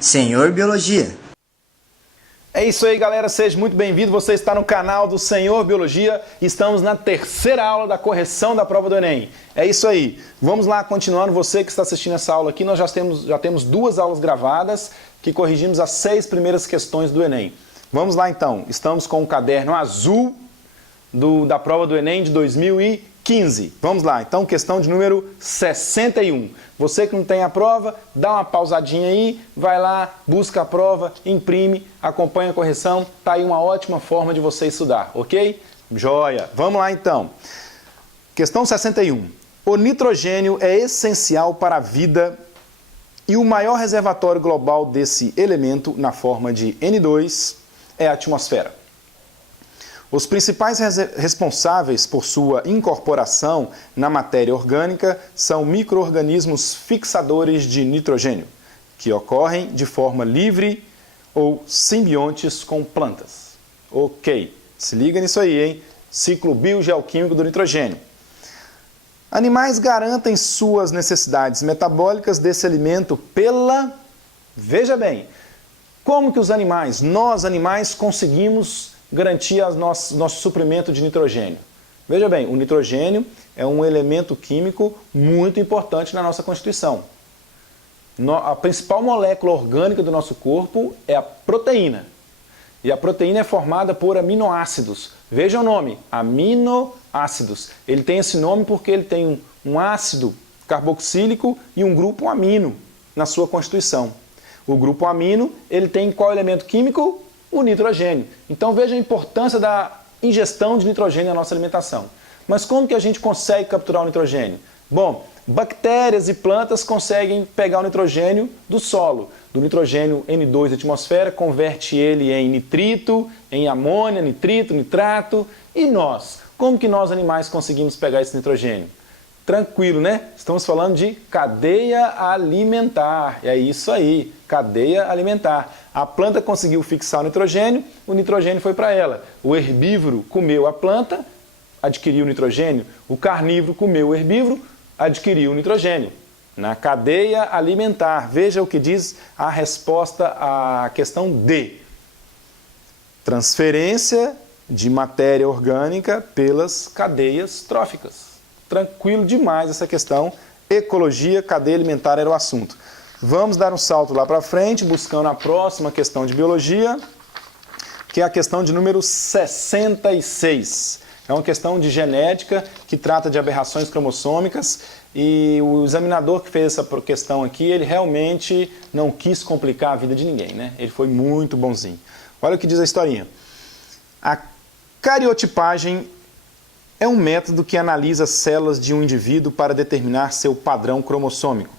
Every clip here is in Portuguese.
Senhor Biologia. É isso aí, galera, seja muito bem-vindo. Você está no canal do Senhor Biologia. Estamos na terceira aula da correção da prova do Enem. É isso aí. Vamos lá, continuando. Você que está assistindo essa aula aqui, nós já temos duas aulas gravadas que corrigimos as 6 primeiras questões do Enem. Vamos lá, então. Estamos com o caderno azul da prova do Enem de 2015. Vamos lá, então, questão de número 61. Você que não tem a prova, dá uma pausadinha aí, vai lá, busca a prova, imprime, acompanha a correção. Tá aí uma ótima forma de você estudar, ok? Joia! Vamos lá, então. Questão 61. O nitrogênio é essencial para a vida e o maior reservatório global desse elemento, na forma de N2, é a atmosfera. Os principais responsáveis por sua incorporação na matéria orgânica são micro-organismos fixadores de nitrogênio, que ocorrem de forma livre ou simbiontes com plantas. Ok, se liga nisso aí, hein? Ciclo biogeoquímico do nitrogênio. Animais garantem suas necessidades metabólicas desse alimento pela... Veja bem, como que nós animais, conseguimos garantir nosso suprimento de nitrogênio? Veja bem, o nitrogênio é um elemento químico muito importante na nossa Constituição. A principal molécula orgânica do nosso corpo é a proteína. E a proteína é formada por aminoácidos. Veja o nome, aminoácidos. Ele tem esse nome porque ele tem um ácido carboxílico e um grupo amino na sua constituição. O grupo amino, ele tem qual elemento químico? O nitrogênio. Então veja a importância da ingestão de nitrogênio na nossa alimentação. Mas como que a gente consegue capturar o nitrogênio? Bom, bactérias e plantas conseguem pegar o nitrogênio do solo, do nitrogênio N2 da atmosfera, converte ele em nitrito, em amônia, nitrito, nitrato. E nós? Como que nós animais conseguimos pegar esse nitrogênio? Tranquilo, né? Estamos falando de cadeia alimentar. É isso aí, cadeia alimentar. A planta conseguiu fixar o nitrogênio foi para ela. O herbívoro comeu a planta, adquiriu o nitrogênio. O carnívoro comeu o herbívoro, adquiriu o nitrogênio. Na cadeia alimentar. Veja o que diz a resposta à questão D. Transferência de matéria orgânica pelas cadeias tróficas. Tranquilo demais essa questão. Ecologia, cadeia alimentar era o assunto. Vamos dar um salto lá para frente, buscando a próxima questão de biologia, que é a questão de número 66. É uma questão de genética que trata de aberrações cromossômicas e o examinador que fez essa questão aqui, ele realmente não quis complicar a vida de ninguém, né? Ele foi muito bonzinho. Olha o que diz a historinha. A cariotipagem é um método que analisa as células de um indivíduo para determinar seu padrão cromossômico.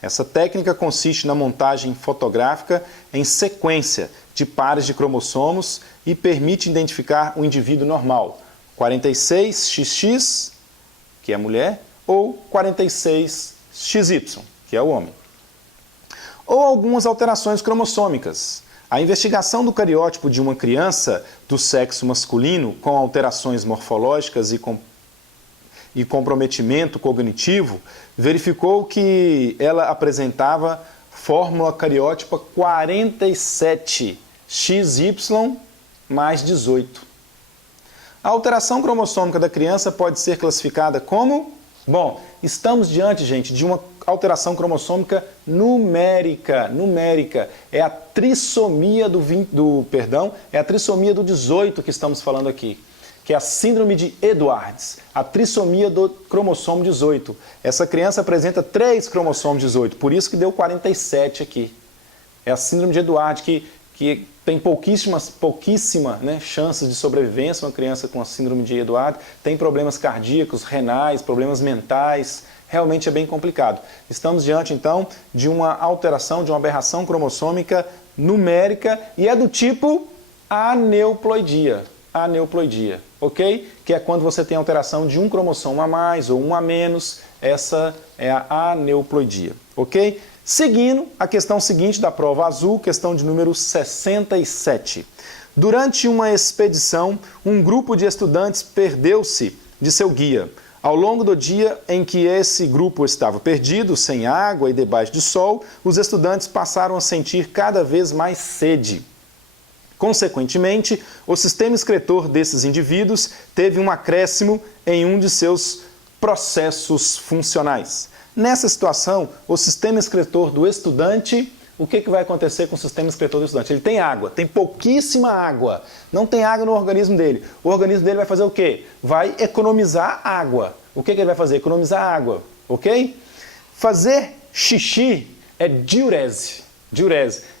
Essa técnica consiste na montagem fotográfica em sequência de pares de cromossomos e permite identificar o indivíduo normal, 46XX, que é a mulher, ou 46XY, que é o homem. Ou algumas alterações cromossômicas. A investigação do cariótipo de uma criança do sexo masculino com alterações morfológicas e comprometimento cognitivo verificou que ela apresentava fórmula cariótipa 47XY mais 18. A alteração cromossômica da criança pode ser classificada como... Bom, estamos diante, gente, de uma alteração cromossômica numérica. É a trissomia é a trissomia do 18 que estamos falando aqui, que é a síndrome de Edwards, a trissomia do cromossomo 18. Essa criança apresenta 3 cromossomos 18, por isso que deu 47 aqui. É a síndrome de Edwards, que tem pouquíssima, né, chances de sobrevivência, uma criança com a síndrome de Edwards, tem problemas cardíacos, renais, problemas mentais, realmente é bem complicado. Estamos diante, então, de uma alteração, de uma aberração cromossômica numérica e é do tipo aneuploidia, ok? Que é quando você tem alteração de um cromossomo a mais ou um a menos, essa é a aneuploidia, ok? Seguindo, a questão seguinte da prova azul, questão de número 67. Durante uma expedição, um grupo de estudantes perdeu-se de seu guia. Ao longo do dia em que esse grupo estava perdido, sem água e debaixo de sol, os estudantes passaram a sentir cada vez mais sede. Consequentemente, o sistema excretor desses indivíduos teve um acréscimo em um de seus processos funcionais. Nessa situação, o sistema excretor do estudante, o que vai acontecer com o sistema excretor do estudante? Ele tem água, tem pouquíssima água, não tem água no organismo dele. O organismo dele vai fazer o quê? Vai economizar água. O que ele vai fazer? Economizar água, ok? Fazer xixi é diurese.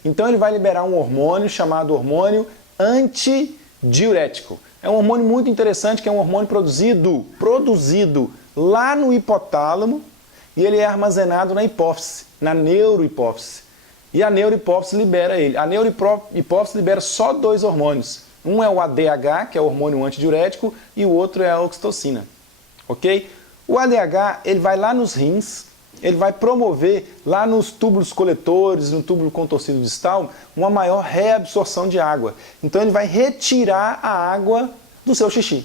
Então ele vai liberar um hormônio chamado hormônio antidiurético. É um hormônio muito interessante, que é um hormônio produzido lá no hipotálamo, e ele é armazenado na hipófise, na neurohipófise. E a neurohipófise libera ele. A neurohipófise libera só 2 hormônios. Um é o ADH, que é o hormônio antidiurético, e o outro é a oxitocina. Ok? O ADH, ele vai lá nos rins, ele vai promover lá nos túbulos coletores, no túbulo contorcido distal, uma maior reabsorção de água. Então ele vai retirar a água do seu xixi.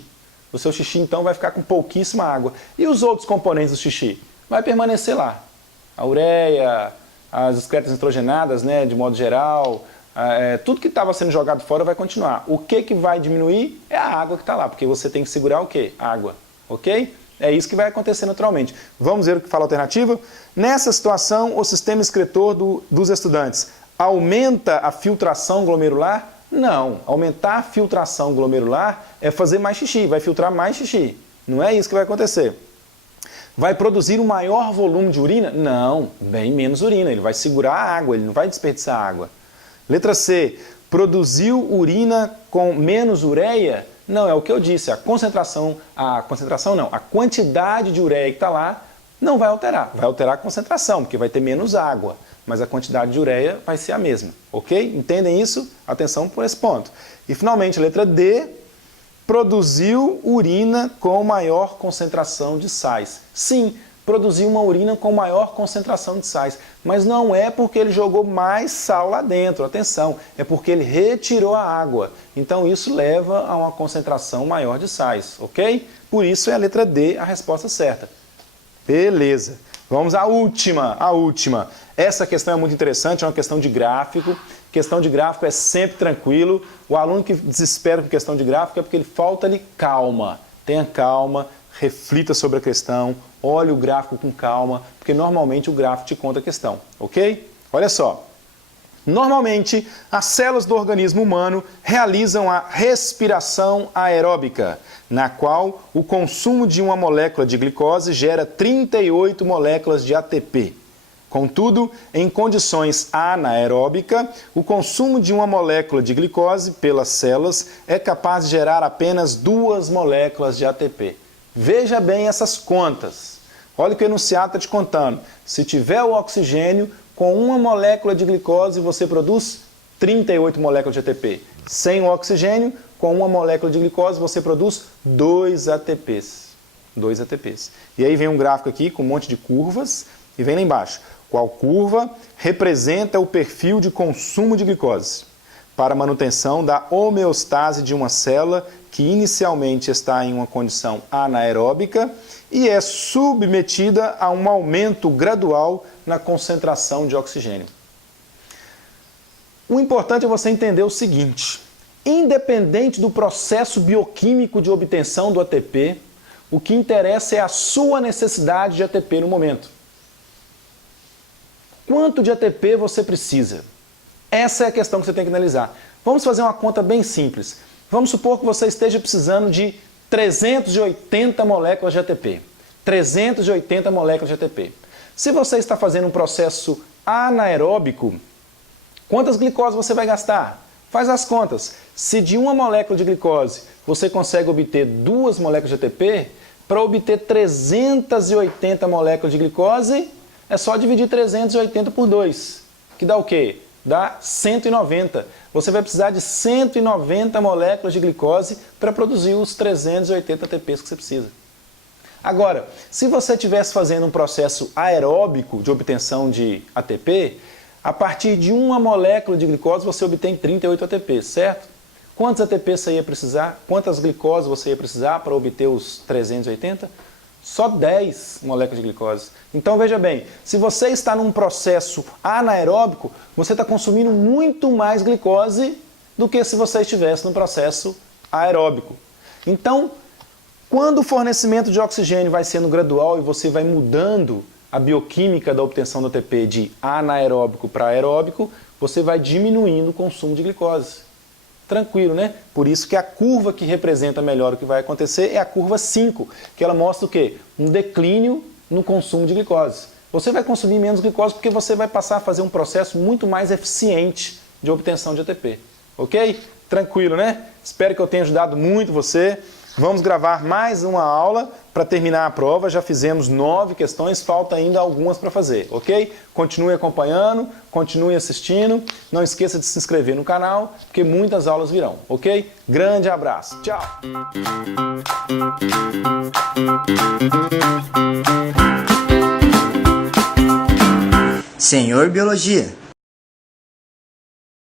O seu xixi, então, vai ficar com pouquíssima água. E os outros componentes do xixi? Vai permanecer lá. A ureia, as excretas nitrogenadas, né, de modo geral, tudo que estava sendo jogado fora vai continuar. O que vai diminuir é a água que está lá, porque você tem que segurar o quê? Água. Ok? É isso que vai acontecer naturalmente. Vamos ver o que fala a alternativa? Nessa situação, o sistema excretor dos estudantes aumenta a filtração glomerular? Não. Aumentar a filtração glomerular é fazer mais xixi, vai filtrar mais xixi. Não é isso que vai acontecer. Vai produzir um maior volume de urina? Não, bem menos urina. Ele vai segurar a água, ele não vai desperdiçar água. Letra C. Produziu urina com menos ureia? Não, é o que eu disse, a quantidade de ureia que está lá não vai alterar. Vai alterar a concentração, porque vai ter menos água, mas a quantidade de ureia vai ser a mesma, ok? Entendem isso? Atenção por esse ponto. E finalmente, letra D, produziu urina com maior concentração de sais. Sim, produziu uma urina com maior concentração de sais, mas não é porque ele jogou mais sal lá dentro, atenção, é porque ele retirou a água. Então isso leva a uma concentração maior de sais, ok? Por isso é a letra D a resposta certa. Beleza. Vamos à última. Essa questão é muito interessante, é uma questão de gráfico. Questão de gráfico é sempre tranquilo. O aluno que desespera com questão de gráfico é porque ele falta-lhe calma. Tenha calma, reflita sobre a questão, olhe o gráfico com calma, porque normalmente o gráfico te conta a questão, ok? Olha só. Normalmente, as células do organismo humano realizam a respiração aeróbica, na qual o consumo de uma molécula de glicose gera 38 moléculas de ATP. Contudo, em condições anaeróbica, o consumo de uma molécula de glicose pelas células é capaz de gerar apenas 2 moléculas de ATP. Veja bem essas contas. Olha o que o enunciado está te contando. Se tiver o oxigênio, com uma molécula de glicose você produz 38 moléculas de ATP. Sem o oxigênio, com uma molécula de glicose você produz 2 ATPs. 2 ATPs. E aí vem um gráfico aqui com um monte de curvas e vem lá embaixo. Qual curva representa o perfil de consumo de glicose para manutenção da homeostase de uma célula que inicialmente está em uma condição anaeróbica e é submetida a um aumento gradual na concentração de oxigênio. O importante é você entender o seguinte: independente do processo bioquímico de obtenção do ATP, o que interessa é a sua necessidade de ATP no momento. Quanto de ATP você precisa? Essa é a questão que você tem que analisar. Vamos fazer uma conta bem simples. Vamos supor que você esteja precisando de 380 moléculas de ATP. 380 moléculas de ATP. Se você está fazendo um processo anaeróbico, quantas glicoses você vai gastar? Faz as contas. Se de uma molécula de glicose você consegue obter 2 moléculas de ATP, para obter 380 moléculas de glicose, é só dividir 380 por 2, que dá o quê? Dá 190. Você vai precisar de 190 moléculas de glicose para produzir os 380 ATPs que você precisa. Agora, se você estivesse fazendo um processo aeróbico de obtenção de ATP, a partir de uma molécula de glicose você obtém 38 ATPs, certo? Quantos ATP você ia precisar? Quantas glicoses você ia precisar para obter os 380? Só 10 moléculas de glicose. Então veja bem, se você está num processo anaeróbico, você está consumindo muito mais glicose do que se você estivesse num processo aeróbico. Então, quando o fornecimento de oxigênio vai sendo gradual e você vai mudando a bioquímica da obtenção do ATP de anaeróbico para aeróbico, você vai diminuindo o consumo de glicose. Tranquilo, né? Por isso que a curva que representa melhor o que vai acontecer é a curva 5, que ela mostra o quê? Um declínio no consumo de glicose. Você vai consumir menos glicose porque você vai passar a fazer um processo muito mais eficiente de obtenção de ATP. Ok? Tranquilo, né? Espero que eu tenha ajudado muito você. Vamos gravar mais uma aula para terminar a prova. Já fizemos 9 questões, falta ainda algumas para fazer, ok? Continue acompanhando, continue assistindo. Não esqueça de se inscrever no canal, porque muitas aulas virão, ok? Grande abraço. Tchau! Senhor Biologia.